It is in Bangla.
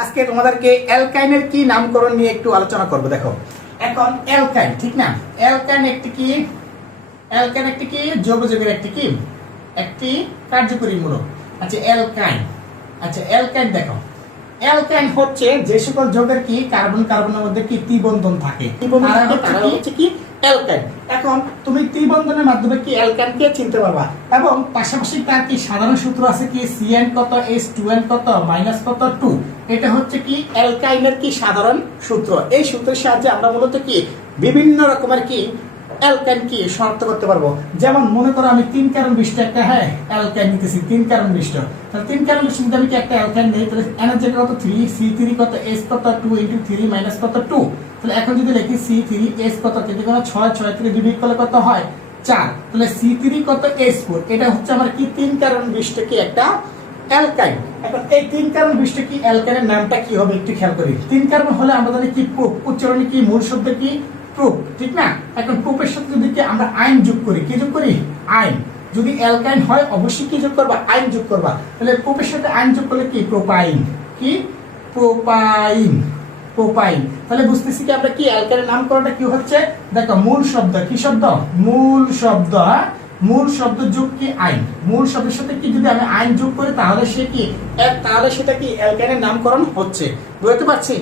আজকে তোমাদেরকে অ্যালকাইনের কি নামকরণ নিয়ে একটু আলোচনা করব। দেখো এখন অ্যালকাইন, ঠিক না? অ্যালকাইন একটি কি? অ্যালকাইন একটি কি? যৌগের একটি কি? একটি কার্যকরী মূলক। আচ্ছা অ্যালকাইন, আচ্ছা অ্যালকাইন দেখো, অ্যালকাইন হচ্ছে যে সকল যৌগের কি কার্বন কার্বনের মধ্যে কি ত্রিবন্ধন থাকে, তারা হচ্ছে কি অ্যালকাইন। এখন তুমি ত্রিবন্ধনের মাধ্যমে কি অ্যালকাইনকে চিনতে পারবা এবং পাশাপাশি তার কি সাধারণ সূত্র আছে কি CN কত H2N কত মাইনাস কত 2। এটা হচ্ছে কি অ্যালকাইনের কি সাধারণ সূত্র। এই সূত্রের সাহায্যে আমরা মূলত কি বিভিন্ন রকমের কি অ্যালকাইন কি শনাক্ত করতে পারবো। যেমন মনে করো আমি 3 কার্বন বিশিষ্ট একটা অ্যালকাইন নিতেছি, 3 কার্বন বিশিষ্ট। তাহলে 3 কার্বন বিশিষ্ট যদি আমি কি একটা অ্যালকাইন নেই, তাহলে N এর জায়গায় কত 3, C3 কত H কত 2 * 3 মাইনাস কত 2। তাহলে এখন যদি লিখি C3 H কত, যদি কোনো 6 6 থেকে ডিভাইড করলে কত হয় 4। তাহলে C3 কত H4। এটা হচ্ছে আমার কি 3 কার্বন বিশিষ্ট কি একটা অ্যালকাইন। এখন এই 3 কার্বন বিশিষ্ট কি অ্যালকাইনের নামটা কি হবে একটু খেয়াল করি। 3 কার্বন হলে আমরা জানি কি প্রুফ, উচ্চারণে কি মূল শব্দ কি প্রুফ, ঠিক না? এখন প্রুফের সাথে যদি কি আমরা আইন যোগ করি, কি যোগ করি? আইন। যদি অ্যালকাইন হয় অবশ্যই কি যোগ করবা? আইন যোগ করবা। তাহলে প্রুফের সাথে আইন যোগ করলে কি প্রোপাইন, কি প্রোপাইন, প্রোপাইন। তাহলে বুঝতেছি কি আমরা কি অ্যালকাইনের নামকরণটা কি হচ্ছে। দেখো মূল শব্দ, কি শব্দ? মূল শব্দ, মূল শব্দ যোগ কি আইন। মূল শব্দের সাথে কি যদি আমি আইন যোগ করি তাহলে সে কি তাহলে সেটা কি অ্যালকাইনের নামকরণ হচ্ছে। বুঝতে পারছি?